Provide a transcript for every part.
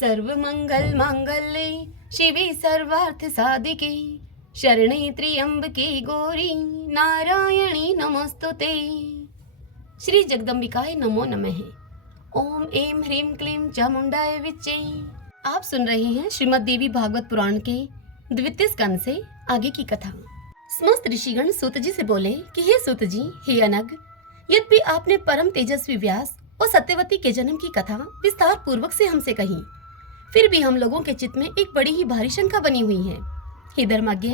सर्व मंगल मांगल्ये शिवे सर्वार्थ साधिके शरणे त्र्यंबके गौरी नारायणी नमोस्तुते। श्री जगदम्बिकाय नमो नमः। ओम ऐं ह्रीं क्लीं चामुंडाय विच्चे। आप सुन रहे हैं श्रीमद् देवी भागवत पुराण के द्वितीय स्कंद से आगे की कथा। समस्त ऋषिगण सूत जी से बोले कि हे सूत जी, हे अनग, यद्यपि आपने परम तेजस्वी व्यास और सत्यवती के जन्म की कथा विस्तार पूर्वक से हमसे कही, फिर भी हम लोगों के चित्त में एक बड़ी ही भारी शंका बनी हुई है। हे धर्मज्ञ,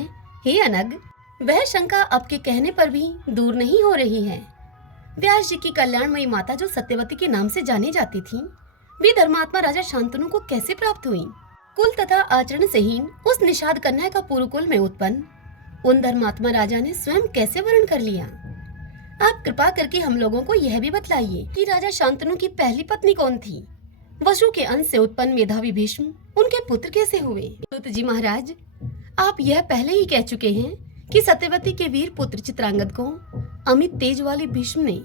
हे अनग, वह शंका आपके कहने पर भी दूर नहीं हो रही है। व्यास जी की कल्याणमयी माता जो सत्यवती के नाम से जानी जाती थी, वे धर्मात्मा राजा शांतनु को कैसे प्राप्त हुई? कुल तथा आचरण से हीन उस निषाद कन्या का पुरुकुल में उत्पन्न उन धर्मात्मा राजा ने स्वयं कैसे वर्ण कर लिया? आप कृपा करके हम लोगों को यह भी बतलाइए कि राजा शांतनु की पहली पत्नी कौन थी? वसु के अंश से उत्पन्न मेधावी भीष्म उनके पुत्र कैसे हुए? सूत जी महाराज, आप यह पहले ही कह चुके हैं कि सत्यवती के वीर पुत्र चित्रांगद को अमित तेज वाले भीष्म ने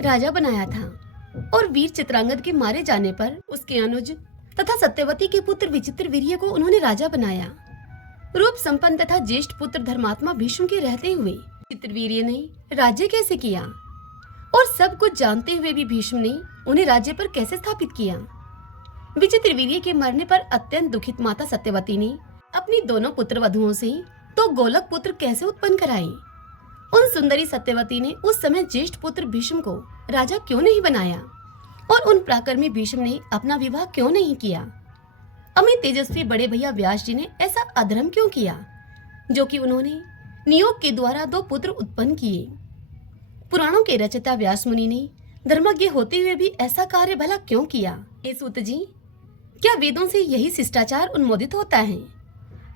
राजा बनाया था और वीर चित्रांगद के मारे जाने पर उसके अनुज तथा सत्यवती के पुत्र विचित्र वीर्य को उन्होंने राजा बनाया। रूप संपन्न तथा ज्येष्ठ पुत्र धर्मात्मा भीष्म के रहते हुए चित्रवीर्य ने राज्य कैसे किया? और सब कुछ जानते हुए भी भीष्म ने उन्हें राज्य पर कैसे स्थापित किया? विचित्रवीर्य के मरने पर अत्यंत दुखित माता सत्यवती ने अपनी दोनों पुत्र वधुओं से तो गोलक पुत्र कैसे उत्पन्न कराए? उन सुंदरी सत्यवती ने उस समय ज्येष्ठ पुत्र भीष्म को राजा क्यों नहीं बनाया? और उन पराक्रमी भीष्म ने अपना विवाह क्यों नहीं किया? अमित तेजस्वी बड़े भैया व्यास जी ने ऐसा अधर्म क्यों किया, जो कि उन्होंने नियोग के द्वारा 2 पुत्र उत्पन्न किए? पुराणों के रचयिता व्यास मुनि ने धर्मज्ञ होते हुए भी ऐसा कार्य भला क्यों किया? हे सूत जी, क्या वेदों से यही शिष्टाचार उन्मोदित होता है?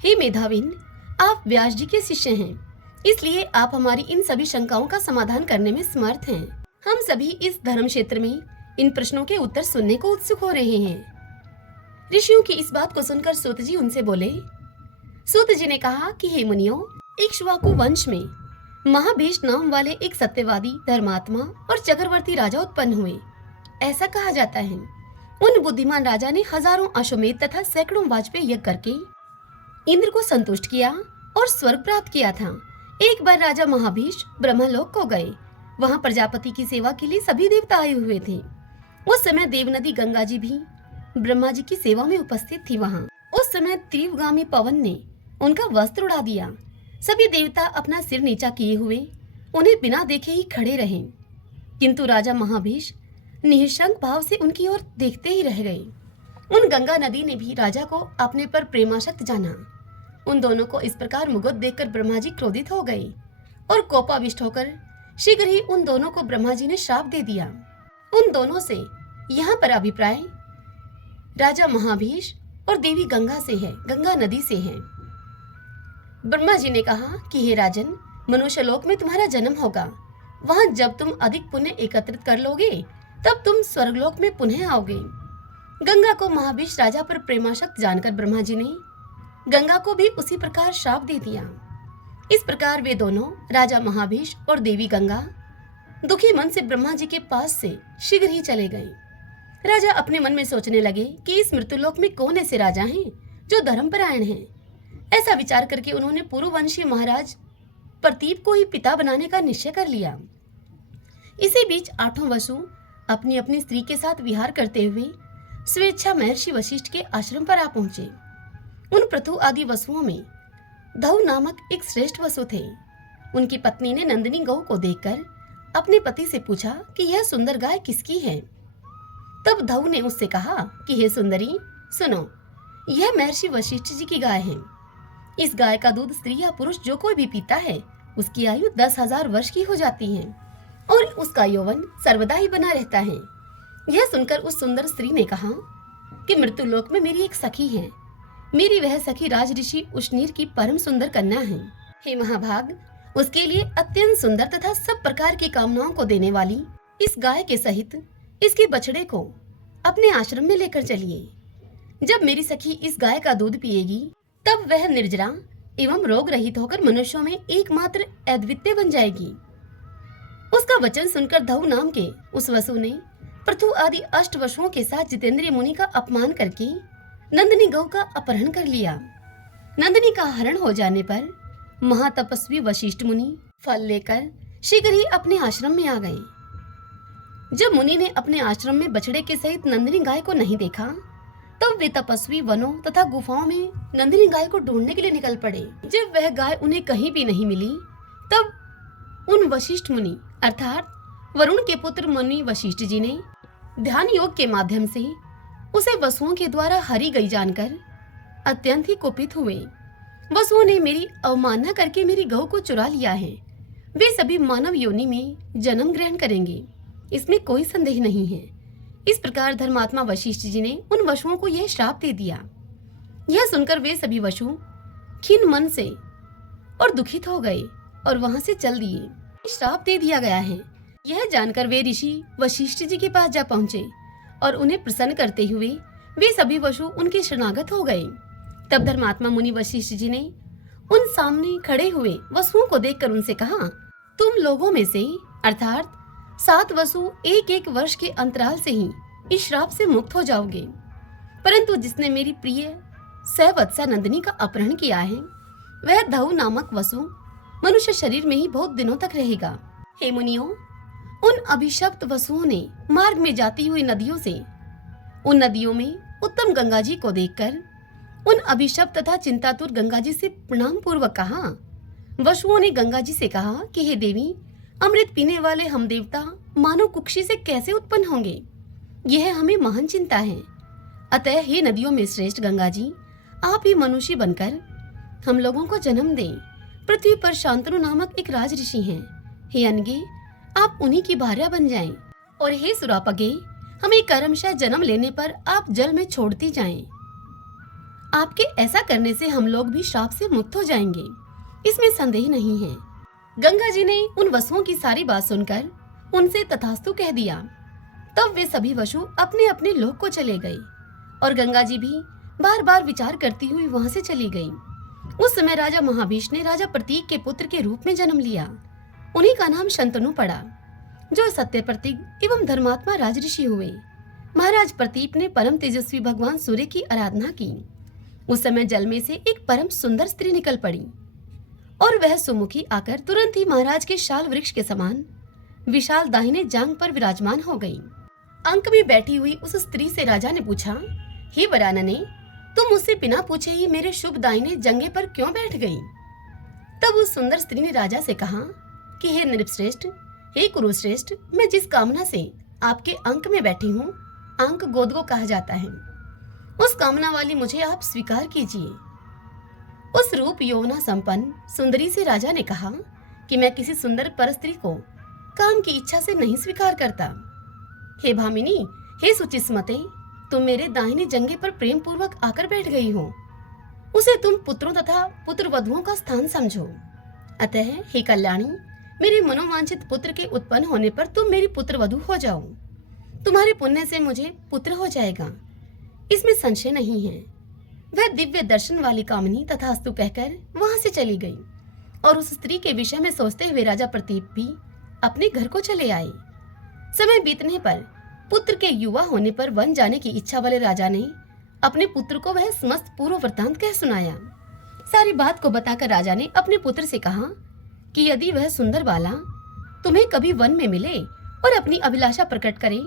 हे मेधाविन, आप व्यास जी के शिष्य हैं, इसलिए आप हमारी इन सभी शंकाओं का समाधान करने में समर्थ हैं। हम सभी इस धर्म क्षेत्र में इन प्रश्नों के उत्तर सुनने को उत्सुक हो रहे हैं। ऋषियों की इस बात को सुनकर सूत जी उनसे बोले। सूत जी ने कहा कि हे मुनियों, इक्ष्वाकु वंश में महाभीष नाम वाले एक सत्यवादी धर्मात्मा और चक्रवर्ती राजा उत्पन्न हुए, ऐसा कहा जाता है। उन बुद्धिमान राजा ने हजारों अश्वमेध तथा सैकड़ों वाजपेयी यज्ञ करके इंद्र को संतुष्ट किया और स्वर्ग प्राप्त किया था। एक बार राजा महाभीष ब्रह्मलोक को गए। वहां प्रजापति की सेवा के लिए सभी देवता आए हुए थे। उस समय देवनदी गंगा जी भी ब्रह्मा जी की सेवा में उपस्थित थी। वहां उस समय तीव्रगामी पवन ने उनका वस्त्र उड़ा दिया। सभी देवता अपना सिर नीचा किए हुए उन्हें बिना देखे ही खड़े रहे, किंतु राजा महाभीष निःशंक भाव से उनकी ओर देखते ही रह गए। उन गंगा नदी ने भी राजा को अपने पर प्रेमाशक्त जाना। उन दोनों को इस प्रकार मुग्ध देखकर ब्रह्मा जी क्रोधित हो गए और कोपाविष्ट होकर शीघ्र ही उन दोनों को ब्रह्मा जी ने श्राप दे दिया। उन दोनों से यहाँ पर अभिप्राय राजा महाभीष और देवी गंगा से है, गंगा नदी से है। ब्रह्मा जी ने कहा कि हे राजन, मनुष्य लोक में तुम्हारा जन्म होगा। वहां जब तुम अधिक पुण्य एकत्रित कर लोगे तब तुम स्वर्गलोक में पुनः आओगे। गंगा को महाभीष राजा पर प्रेमाशक्त जानकर ब्रह्मा जी ने गंगा को भी उसी प्रकार श्राप दे दिया। इस प्रकार वे दोनों, राजा महाभीष और देवी गंगा, दुखी मन से ब्रह्मा जी के पास से शीघ्र ही चले गए। राजा अपने मन में सोचने लगे कि इस मृत्युलोक में कौन ऐसे राजा हैं जो धर्मपरायण हैं। ऐसा विचार करके उन्होंने पूर्ववंशीय महाराज प्रतीप को ही पिता बनाने का निश्चय कर लिया। इसी बीच 8 वसु अपनी अपनी स्त्री के साथ विहार करते हुए स्वेच्छा महर्षि वशिष्ठ के आश्रम पर आ पहुंचे। उन पृथु आदि वसुओं में धौ नामक एक श्रेष्ठ वसु थे। उनकी पत्नी ने नंदिनी गौ को देखकर अपने पति से पूछा कि यह सुंदर गाय किसकी है। तब धौ ने उससे कहा कि हे सुंदरी, सुनो, यह महर्षि वशिष्ठ जी की गाय है। इस गाय का दूध स्त्री या पुरुष जो कोई भी पीता है, उसकी आयु 10,000 वर्ष की हो जाती है और उसका यौवन सर्वदा ही बना रहता है। यह सुनकर उस सुंदर स्त्री ने कहा कि मृत्युलोक में मेरी एक सखी है। मेरी वह सखी राज ऋषि उष्णीर की परम सुंदर कन्या है। हे महाभाग, उसके लिए अत्यंत सुंदर तथा सब प्रकार की कामनाओं को देने वाली इस गाय के सहित इसके बछड़े को अपने आश्रम में लेकर चलिए। जब मेरी सखी इस गाय का दूध पिएगी तब वह निर्जरा एवं रोग रहित होकर मनुष्यों में एकमात्र अद्वितीय बन जाएगी। उसका वचन सुनकर धौ नाम के उस वसु ने पृथु आदि 8 वसुओं के साथ जितेंद्रिय मुनि का अपमान करके नंदिनी गौ का अपहरण कर लिया। नंदिनी का हरण हो जाने पर महातपस्वी वशिष्ठ मुनि फल लेकर शीघ्र ही अपने आश्रम में आ गए। जब मुनि ने अपने आश्रम में बछड़े के सहित नंदिनी गाय को नहीं देखा, तब वे तपस्वी वनों तथा गुफाओं में नंदिनी गाय को ढूंढने के लिए निकल पड़े। जब वह गाय उन्हें कहीं भी नहीं मिली, तब उन वशिष्ठ मुनि अर्थात वरुण के पुत्र मुनि वशिष्ठ जी ने ध्यान योग के माध्यम से उसे वसुओं के द्वारा हरी गई जानकर अत्यंत ही कुपित हुए। वसुओं ने मेरी अवमानना करके मेरी गौ को चुरा लिया है। वे सभी मानव योनि में जन्म ग्रहण करेंगे, इसमें कोई संदेह नहीं है। इस प्रकार धर्मात्मा वशिष्ठ जी ने उन वशुओं को यह श्राप दे दिया। यह सुनकर वे सभी वशु खिन्न मन से और दुखित हो गए और वहां से चल दिए। श्राप दे दिया गया है, यह जानकर वे ऋषि वशिष्ठ जी के पास जा पहुंचे और उन्हें प्रसन्न करते हुए वे सभी वशु उनके शरणागत हो गए। तब धर्मात्मा मुनि वशिष्ठ जी ने उन सामने खड़े हुए वसुओं को देखकर उनसे कहा, तुम लोगों में से अर्थात 7 वसु एक एक वर्ष के अंतराल से ही इस श्राप से मुक्त हो जाओगे, परंतु जिसने मेरी प्रिय सवत्सा नंदिनी का अपहरण किया है, वह धऊ नामक वसु मनुष्य शरीर में ही बहुत दिनों तक रहेगा। हे मुनियों, उन अभिशप्त वसुओं ने मार्ग में जाती हुई नदियों से उन नदियों में उत्तम गंगा जी को देखकर उन अभिशप्त तथा चिंतातुर गंगा जी से प्रणाम पूर्वक कहा। वसुओं ने गंगा जी से कहा कि हे देवी, अमृत पीने वाले हम देवता मानव कुक्षी से कैसे उत्पन्न होंगे, यह हमें महान चिंता है। अतः हे नदियों में श्रेष्ठ गंगा जी, आप ही मनुष्य बनकर हम लोगों को जन्म दें। पृथ्वी पर शांतनु नामक एक राज ऋषि हैं। हे अनगे, आप उन्हीं की भार्या बन जाएं। और हे सुरापगे, हमें कर्मशः जन्म लेने पर आप जल में छोड़ती जाएं। आपके ऐसा करने से हम लोग भी श्राप से मुक्त हो जाएंगे, इसमें संदेह नहीं है। गंगा जी ने उन वसुओं की सारी बात सुनकर उनसे तथास्तु कह दिया। तब वे सभी वसु अपने अपने लोक को चले गए और गंगा जी भी बार बार विचार करती हुई वहां से चली गई। उस समय राजा महाभीष ने राजा प्रतीक के पुत्र के रूप में जन्म लिया। उन्हीं का नाम शंतनु पड़ा, जो सत्य प्रतीक एवं धर्मात्मा राजऋषि हुए। महाराज प्रतीप ने परम तेजस्वी भगवान सूर्य की आराधना की। उस समय जल में से एक परम सुंदर स्त्री निकल पड़ी और वह सुमुखी आकर तुरंत ही महाराज के शाल वृक्ष के समान विशाल दाहिने जांग पर विराजमान हो गई। अंक में बैठी हुई उस स्त्री से राजा ने पूछा, हे वरानने, तुम मुझसे बिना पूछे ही मेरे शुभ दाहिने जंगे पर क्यों बैठ गई? तब उस सुंदर स्त्री ने राजा से कहा कि हे नृपश्रेष्ठ, हे कुरुश्रेष्ठ, मैं जिस कामना से आपके अंक में बैठी हूँ, अंक गोदगो कहा जाता है, उस कामना वाली मुझे आप स्वीकार कीजिए। उस रूप यौवना संपन्न सुंदरी से राजा ने कहा कि मैं किसी सुंदर परस्त्री को काम की इच्छा से नहीं स्वीकार करता। हे भामिनी, हे सुचिस्मते, तुम मेरे दाहिने जंगे पर प्रेम पूर्वक आकर बैठ गई हो, उसे तुम पुत्रों तथा पुत्र वधुओं का स्थान समझो। अतः हे कल्याणी, मेरे मनोवांछित पुत्र के उत्पन्न होने पर तुम मेरी पुत्र वधु हो जाओ। तुम्हारे पुण्य से मुझे पुत्र हो जाएगा, इसमें संशय नहीं है। वह दिव्य दर्शन वाली कामिनी तथास्तु कहकर वहां से चली गई और उस स्त्री के विषय में सोचते हुए राजा प्रतीप भी अपने घर को चले आए। समय बीतने पर पुत्र के युवा होने पर वन जाने की इच्छा वाले राजा ने अपने पुत्र को वह समस्त पूर्व वृत्तांत कह सुनाया। सारी बात को बताकर राजा ने अपने पुत्र से कहा कि यदि वह सुंदर बाला तुम्हें कभी वन में मिले और अपनी अभिलाषा प्रकट करे,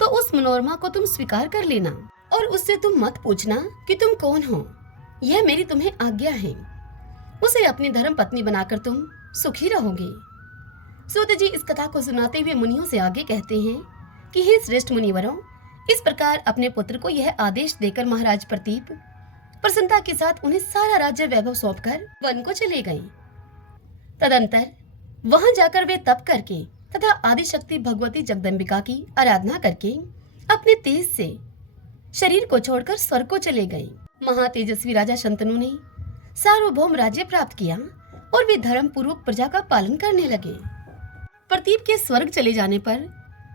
तो उस मनोरमा को तुम स्वीकार कर लेना और उससे तुम मत पूछना कि तुम कौन हो, यह मेरी तुम्हें आज्ञा है। उसे अपनी धर्म पत्नी बनाकर तुम सुखी रहोगे। सूत जी इस कथा को सुनाते हुए मुनियों से आगे कहते हैं कि हे श्रेष्ठ मुनिवरों, इस प्रकार अपने पुत्र को यह आदेश देकर महाराज प्रतीप प्रसन्नता के साथ उन्हें सारा राज्य वैभव सौंपकर वन को चले गए। तदंतर वहां जाकर वे तप करके तथा आदिशक्ति भगवती जगदम्बिका की आराधना करके अपने तेज से शरीर को छोड़कर स्वर्ग को चले गए। महातेजस्वी राजा शंतनु ने सार्वभौम राज्य प्राप्त किया और वे धर्म पूर्वक प्रजा का पालन करने लगे। प्रतीप के स्वर्ग चले जाने पर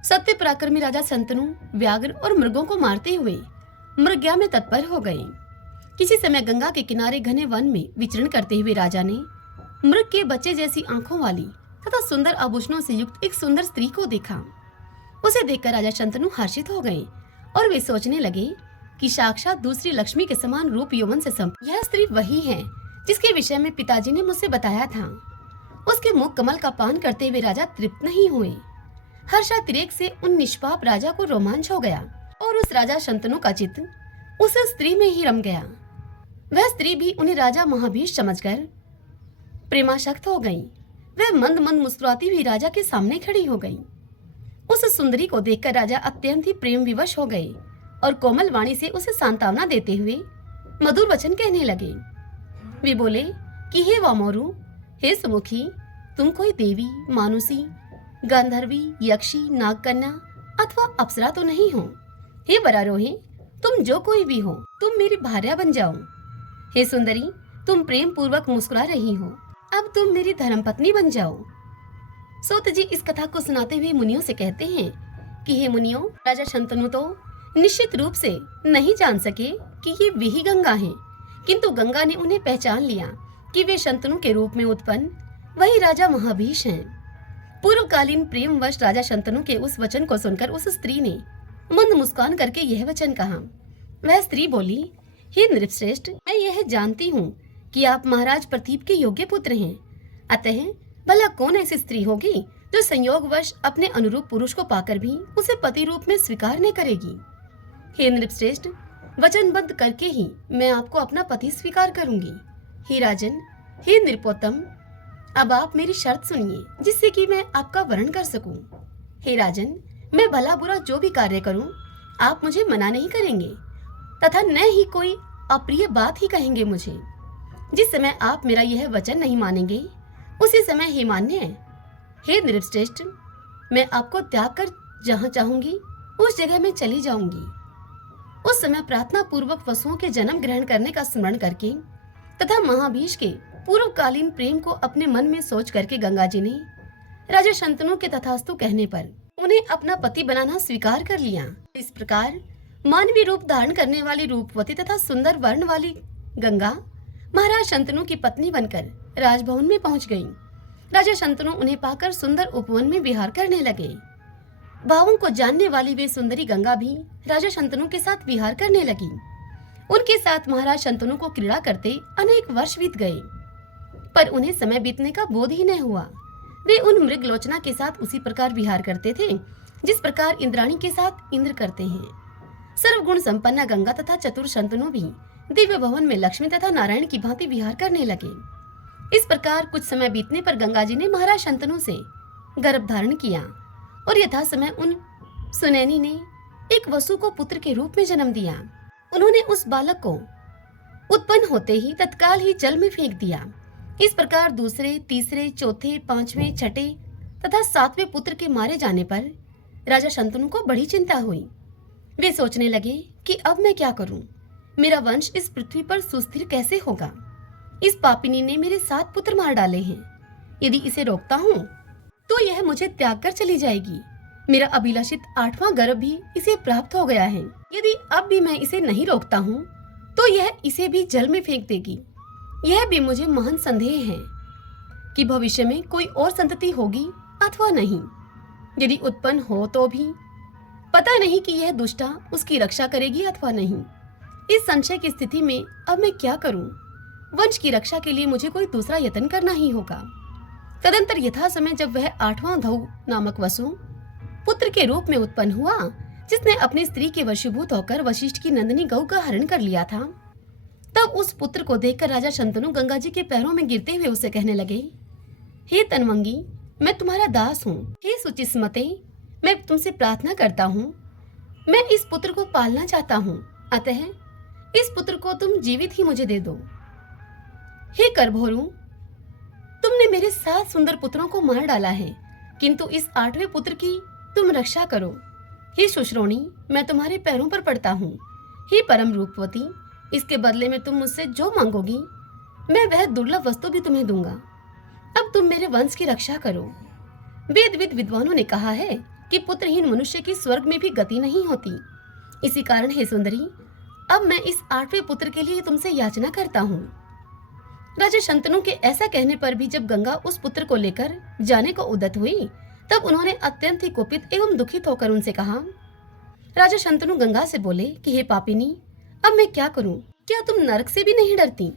सत्य पराक्रमी राजा शंतनु व्याघ्र और मृगों को मारते हुए मृग्या में तत्पर हो गए। किसी समय गंगा के किनारे घने वन में विचरण करते हुए राजा ने मृग के बच्चे जैसी आंखों वाली तथा सुंदर आभूषणों से युक्त एक सुंदर स्त्री को देखा। उसे देखकर राजा शंतनु हर्षित हो गए और वे सोचने लगे कि साक्षात दूसरी लक्ष्मी के समान रूप यौवन से संपन्न यह स्त्री वही है जिसके विषय में पिताजी ने मुझसे बताया था। उसके मुख कमल का पान करते हुए राजा तृप्त नहीं हुए। हर्षातिरेक से उन निष्पाप राजा को रोमांच हो गया और उस राजा शंतनु का चित्त उस स्त्री में ही रम गया। वह स्त्री भी उन्हें राजा महाभीष समझकर प्रेमाशक्त हो गई। वह मंद मंद मुस्कुराती हुई राजा के सामने खड़ी हो गई। उस सुंदरी को देखकर राजा अत्यंत ही प्रेम विवश हो गए और कोमल वाणी से उसे सांत्वना देते हुए मधुर वचन कहने लगे। वे बोले कि हे वामोरु, हे सुमुखी, तुम कोई देवी, मानुसी, गांधर्वी, यक्षी, नागकन्या अथवा अप्सरा तो नहीं हो। हे वरारोहे, तुम जो कोई भी हो, तुम मेरी भार्या बन जाओ। हे सुंदरी, तुम प्रेम पूर्वक मुस्कुरा रही हो, अब तुम मेरी धर्मपत्नी बन जाओ। सूत जी इस कथा को सुनाते हुए मुनियों से कहते हैं कि हे मुनियों, राजा शंतनु तो निश्चित रूप से नहीं जान सके कि ये वही गंगा है, किंतु गंगा ने उन्हें पहचान लिया कि वे शंतनु के रूप में उत्पन्न वही राजा महाभीष हैं। पूर्वकालीन प्रेमवश राजा शंतनु के उस वचन को सुनकर उस स्त्री ने मंद मुस्कान करके यह वचन कहा। वह स्त्री बोली, हे नृपश्रेष्ठ, मैं यह जानती हूँ कि आप महाराज प्रतीप के योग्य पुत्र हैं, अतः भला कौन ऐसी स्त्री होगी जो संयोगवश अपने अनुरूप पुरुष को पाकर भी उसे पति रूप में स्वीकार न करेगी। हे नृपश्रेष्ठ, वचनबद्ध करके ही मैं आपको अपना पति स्वीकार करूंगी। हे राजन, हे नृपोत्तम, अब आप मेरी शर्त सुनिए जिससे कि मैं आपका वर्ण कर सकूं। हे राजन, मैं भला बुरा जो भी कार्य करूं, आप मुझे मना नहीं करेंगे तथा न ही कोई अप्रिय बात ही कहेंगे मुझे। जिस समय आप मेरा यह वचन नहीं मानेंगे उसी समय हे मान्य है। हे नृपश्रेष्ठ, मैं आपको त्याग कर जहाँ चाहूंगी उस जगह में चली जाऊंगी। उस समय प्रार्थना पूर्वक वसुओं के जन्म ग्रहण करने का स्मरण करके तथा महाभीष के पूर्वकालीन प्रेम को अपने मन में सोच करके गंगा जी ने राजा शंतनु के तथास्तु कहने पर उन्हें अपना पति बनाना स्वीकार कर लिया। इस प्रकार मानवीय रूप धारण करने वाली रूपवती तथा सुंदर वर्ण वाली गंगा महाराज शंतनु की पत्नी बनकर राजभवन में पहुंच गई। राजा शंतनु उन्हें पाकर सुंदर उपवन में विहार करने लगे। भावों को जानने वाली वे सुंदरी गंगा भी राजा शंतनु के साथ विहार करने लगी। उनके साथ महाराज शंतनु को क्रीड़ा करते अनेक वर्ष बीत गए, पर उन्हें समय बीतने का बोध ही न हुआ। वे उन मृगलोचना के साथ उसी प्रकार विहार करते थे जिस प्रकार इंद्राणी के साथ इंद्र करते हैं। सर्वगुण संपन्ना गंगा तथा चतुर शंतनु भी दिव्य भवन में लक्ष्मी तथा नारायण की भांति विहार करने लगे। इस प्रकार कुछ समय बीतने पर गंगा जी ने महाराज शंतनु से गर्भ धारण किया और यथा समय उन सुनैनी ने एक वसु को पुत्र के रूप में जन्म दिया। उन्होंने उस बालक को उत्पन्न होते ही तत्काल ही जल में फेंक दिया। इस प्रकार दूसरे, तीसरे, चौथे, पांचवें, छठे तथा सातवें पुत्र के मारे जाने पर राजा शंतनु को बड़ी चिंता हुई। वे सोचने लगे कि अब मैं क्या करूं? मेरा वंश इस पृथ्वी पर सुस्थिर कैसे होगा? इस पापिनी ने मेरे 7 पुत्र मार डाले हैं। यदि इसे रोकता हूँ तो यह मुझे त्याग कर चली जाएगी। मेरा अभिलाषित 8वां गर्भ भी इसे प्राप्त हो गया है। यदि अब भी मैं इसे नहीं रोकता हूँ तो यह इसे भी जल में फेंक देगी। यह भी मुझे महान संदेह है कि भविष्य में कोई और संतति होगी अथवा नहीं। यदि उत्पन्न हो तो भी पता नहीं कि यह दुष्टा उसकी रक्षा करेगी अथवा नहीं। इस संशय की स्थिति में अब मैं क्या करूं? वंश की रक्षा के लिए मुझे कोई दूसरा यत्न करना ही होगा। तदंतर यथा समय जब वह 8वां धौ नामक वसु पुत्र के रूप में उत्पन्न हुआ, जिसने अपनी स्त्री के वशीभूत होकर वशिष्ठ की नंदिनी गौ का हरण कर लिया था, तब उस पुत्र को देखकर राजा शंतनु गंगा जी के पैरों में गिरते हुए उसे कहने लगे, हे तनवंगी, मैं तुम्हारा दास हूँ। हे सुचिस्मते, मैं तुमसे प्रार्थना करता हूँ। मैं इस पुत्र को पालना चाहता हूँ, अतः इस पुत्र को तुम जीवित ही मुझे दे दो। हे करभोरू, तुमने मेरे 7 सुंदर पुत्रों को मार डाला है, किंतु इस 8वें पुत्र की तुम रक्षा करो। हे शुश्रोणी, मैं तुम्हारे पैरों पर पड़ता हूँ। हे परम रूपवती, इसके बदले में तुम मुझसे जो मांगोगी मैं वह दुर्लभ वस्तु भी तुम्हें दूंगा। अब तुम मेरे वंश की रक्षा करो। वेदविद विद्वानों ने कहा है कि पुत्रहीन मनुष्य की स्वर्ग में भी गति नहीं होती। इसी कारण हे सुंदरी, अब मैं इस 8वें पुत्र के लिए तुमसे याचना करता हूँ। राजा शंतनु के ऐसा कहने पर भी जब गंगा उस पुत्र को लेकर जाने को उद्यत हुई, तब उन्होंने अत्यंत ही कुपित एवं दुखित होकर उनसे कहा। राजा शंतनु गंगा से बोले कि हे पापिनी, अब मैं क्या करूं? क्या तुम नरक से भी नहीं डरती?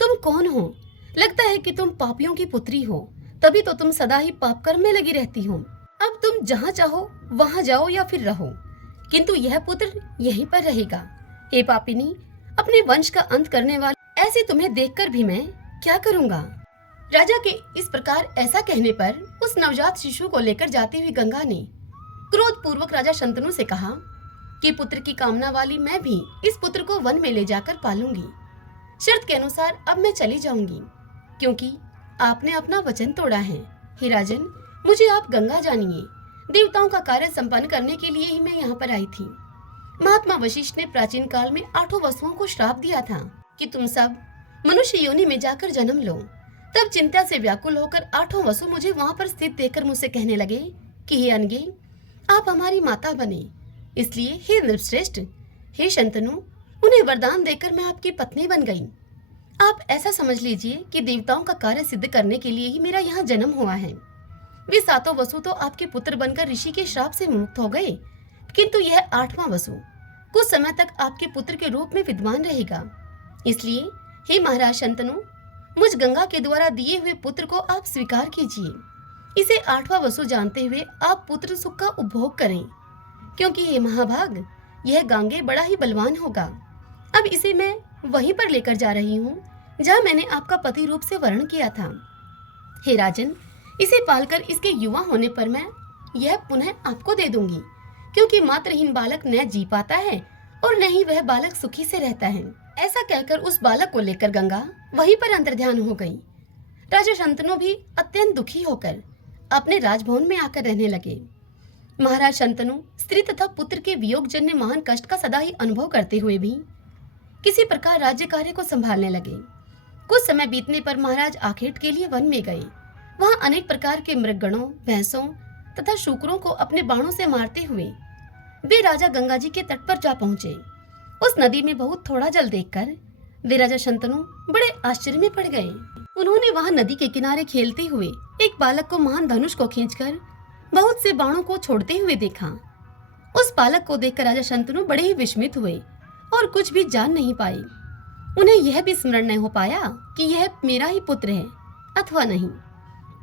तुम कौन हो? लगता है कि तुम पापियों की पुत्री हो, तभी तो तुम सदा ही पाप कर्म में लगी रहती हो। अब तुम जहाँ चाहो वहाँ जाओ या फिर रहो, किंतु यह पुत्र यहीं पर रहेगा। हे पापिनी, अपने वंश का अंत करने वाले, ऐसे तुम्हें देखकर भी मैं क्या करूँगा? राजा के इस प्रकार ऐसा कहने पर उस नवजात शिशु को लेकर जाती हुई गंगा ने क्रोध पूर्वक राजा शंतनु से कहा कि पुत्र की कामना वाली मैं भी इस पुत्र को वन में ले जाकर पालूंगी। शर्त के अनुसार अब मैं चली जाऊंगी, क्योंकि आपने अपना वचन तोड़ा है। हे राजन, मुझे आप गंगा जानिए। देवताओं का कार्य संपन्न करने के लिए ही मैं यहाँ पर आई थी। महात्मा वशिष्ठ ने प्राचीन काल में 8 वसुओं को श्राप दिया था कि तुम सब मनुष्य योनि में जाकर जन्म लो। तब चिंता से व्याकुल होकर 8 वसु मुझे वहां पर स्थित देखकर मुझसे कहने लगे कि हे अनगे, आप हमारी माता बने। इसलिए हे नृपश्रेष्ठ, हे शंतनु, उन्हें वरदान देकर मैं आपकी पत्नी बन गई। आप ऐसा समझ लीजिए कि देवताओं का कार्य सिद्ध करने के लिए ही मेरा यहाँ जन्म हुआ है। वे 7 वसु तो आपके पुत्र बनकर ऋषि के श्राप से मुक्त हो गए, किंतु यह 8वां वसु कुछ समय तक आपके पुत्र के रूप में विद्यमान रहेगा। इसलिए हे महाराज शंतनु, मुझ गंगा के द्वारा दिए हुए पुत्र को आप स्वीकार कीजिए। इसे 8वां वसु जानते हुए आप पुत्र सुख का उपभोग करें, क्योंकि हे महाभाग, यह गांगे बड़ा ही बलवान होगा। अब इसे मैं वहीं पर लेकर जा रही हूँ जहाँ मैंने आपका पति रूप से वर्ण किया था। हे राजन, इसे पालकर इसके युवा होने पर मैं यह पुनः आपको दे दूंगी, क्योंकि मात्रहीन बालक न जी पाता है और न ही वह बालक सुखी से रहता है। ऐसा कहकर उस बालक को लेकर गंगा वहीं पर अंतर्ध्यान हो गई। राजा शंतनु भी अत्यंत दुखी होकर अपने राजभवन में आकर रहने लगे। महाराज शंतनु स्त्री तथा पुत्र के वियोग जन्य महान कष्ट का सदा ही अनुभव करते हुए भी किसी प्रकार राज्य कार्य को संभालने लगे। कुछ समय बीतने पर महाराज आखेट के लिए वन में गए। वहां अनेक प्रकार के मृगगणों, भैंसों तथा शूकरों को अपने बाणों से मारते हुए वे राजा गंगा जी के तट पर जा पहुंचे। उस नदी में बहुत थोड़ा जल देखकर वे राजा शंतनु बड़े आश्चर्य में पड़ गए। उन्होंने वहां नदी के किनारे खेलते हुए एक बालक को महान धनुष को खींचकर बहुत से बाणों को छोड़ते हुए देखा। उस बालक को देखकर राजा शंतनु बड़े ही विस्मित हुए और कुछ भी जान नहीं पाए। उन्हें यह भी स्मरण नहीं हो पाया कि यह मेरा ही पुत्र है अथवा नहीं।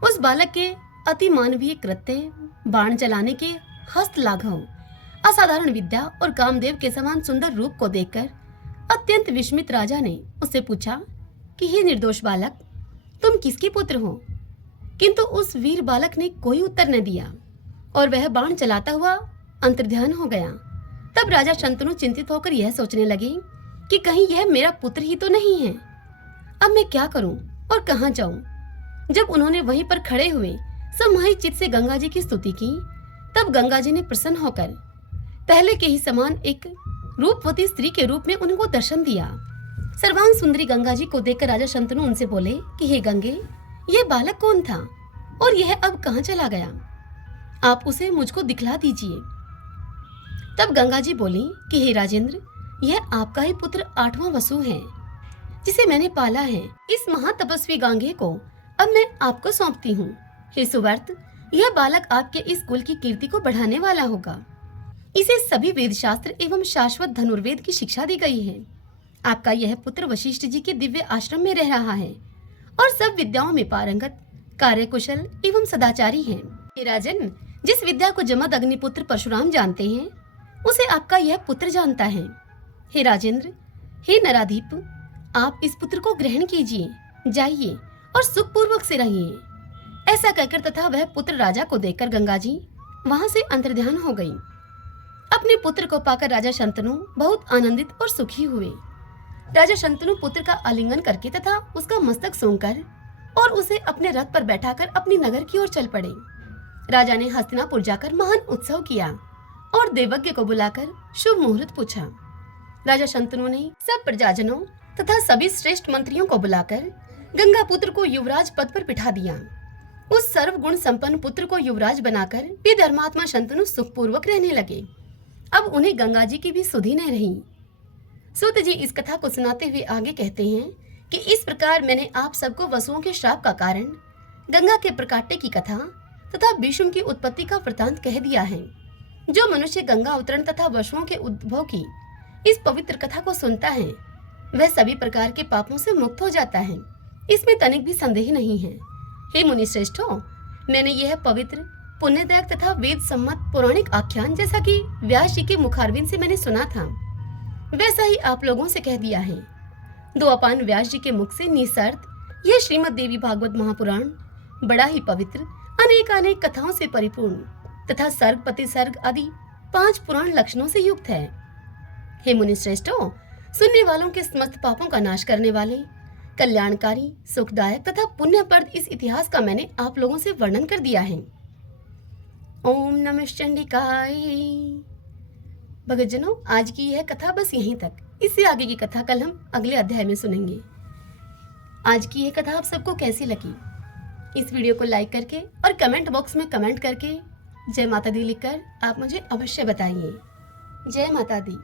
उस बालक के अति मानवीय कृत्य, बाण चलाने के हस्त लाघव, असाधारण विद्या और कामदेव के समान सुंदर रूप को देखकर अत्यंत विस्मित राजा ने उससे पूछा कि हे निर्दोष बालक, तुम किसके पुत्र हो? किंतु उस वीर बालक ने कोई उत्तर न दिया और वह बाण चलाता हुआ अंतर्ध्यान हो गया। तब राजा शंतनु चिंतित होकर यह सोचने लगे कि कहीं यह मेरा पुत्र ही तो नहीं है। अब मैं क्या करूं और कहां जाऊं? जब उन्होंने वहीं पर खड़े हुए समाहित चित्त से गंगा जी की स्तुति की, तब गंगा जी ने प्रसन्न होकर पहले के ही समान एक रूपवती स्त्री के रूप में उनको दर्शन दिया। सर्वांग सुंदरी गंगा जी को देखकर राजा शंतनु उनसे बोले कि हे गंगे, यह बालक कौन था और यह अब कहां चला गया? आप उसे मुझको दिखला दीजिए। तब गंगा जी बोली कि हे राजेंद्र, यह आपका ही पुत्र 8वां वसु है, जिसे मैंने पाला है। इस महातपस्वी गांगे को अब मैं आपको सौंपती हूँ। हे सुवर्त, यह बालक आपके इस कुल की कीर्ति को बढ़ाने वाला होगा। इसे सभी वेद शास्त्र एवं शाश्वत धनुर्वेद की शिक्षा दी गई है। आपका यह पुत्र वशिष्ठ जी के दिव्य आश्रम में रह रहा है और सब विद्याओं में पारंगत, कार्यकुशल एवं सदाचारी है। हे राजन, जिस विद्या को जमद अग्निपुत्र परशुराम जानते हैं, उसे आपका यह पुत्र जानता है। हे राजेंद्र, हे नराधीप, आप इस पुत्र को ग्रहण कीजिए, जाइए और सुखपूर्वक से रहिए। ऐसा कहकर तथा वह पुत्र राजा को देखकर गंगा जी वहां से अंतर्ध्यान हो गई। अपने पुत्र को पाकर राजा शंतनु बहुत आनंदित और सुखी हुए। राजा शंतनु पुत्र का आलिंगन करके तथा उसका मस्तक सूंघकर और उसे अपने रथ पर बैठाकर अपनी नगर की ओर चल पड़े। राजा ने हस्तिनापुर जाकर महान उत्सव किया और देवज्ञ को बुलाकर शुभ मुहूर्त पूछा। राजा शंतनु ने सब प्रजाजनों तथा सभी श्रेष्ठ मंत्रियों को बुलाकर गंगा पुत्र को युवराज पद पर बिठा दिया। उस सर्वगुण संपन्न पुत्र को युवराज बनाकर वे धर्मात्मा शंतनु सुखपूर्वक रहने लगे। अब उन्हें गंगा जी की भी सुधि न रही। सूत जी इस कथा को सुनाते हुए आगे कहते हैं कि इस प्रकार मैंने आप सबको वसुओं के श्राप का कारण, गंगा के प्रकाट्य की कथा तथा भीष्म की उत्पत्ति का वृतांत कह दिया है। जो मनुष्य गंगा अवतरण तथा वसुओं के उद्भव की इस पवित्र कथा को सुनता है वह सभी प्रकार के पापों से मुक्त हो जाता है। इसमें तनिक भी संदेह नहीं है। हे मुनि श्रेष्ठों, मैंने यह पवित्र पुण्यदायक तथा वेद सम्मत पौराणिक आख्यान जैसा कि व्यास जी के मुखारविंद से मैंने सुना था, वैसा ही आप लोगों से कह दिया है। दो अपान व्यास जी के मुख से निसर्त यह श्रीमद् देवी भागवत महापुराण बड़ा ही पवित्र, अनेक कथाओं से परिपूर्ण तथा सर्ग प्रतिसर्ग आदि 5 पुराण लक्षणों से युक्त है। हे मुनि श्रेष्ठों, सुनने वालों के समस्त पापों का नाश करने वाले, कल्याणकारी, सुखदायक तथा पुण्यप्रद इस इतिहास का मैंने आप लोगों से वर्णन कर दिया है। ओम नमः चंडिकाय। भक्तजनों, आज की यह कथा बस यहीं तक। इससे आगे की कथा कल हम अगले अध्याय में सुनेंगे। आज की यह कथा आप सबको कैसी लगी? इस वीडियो को लाइक करके और कमेंट बॉक्स में कमेंट करके जय माता दी लिखकर आप मुझे अवश्य बताइए। जय माता दी।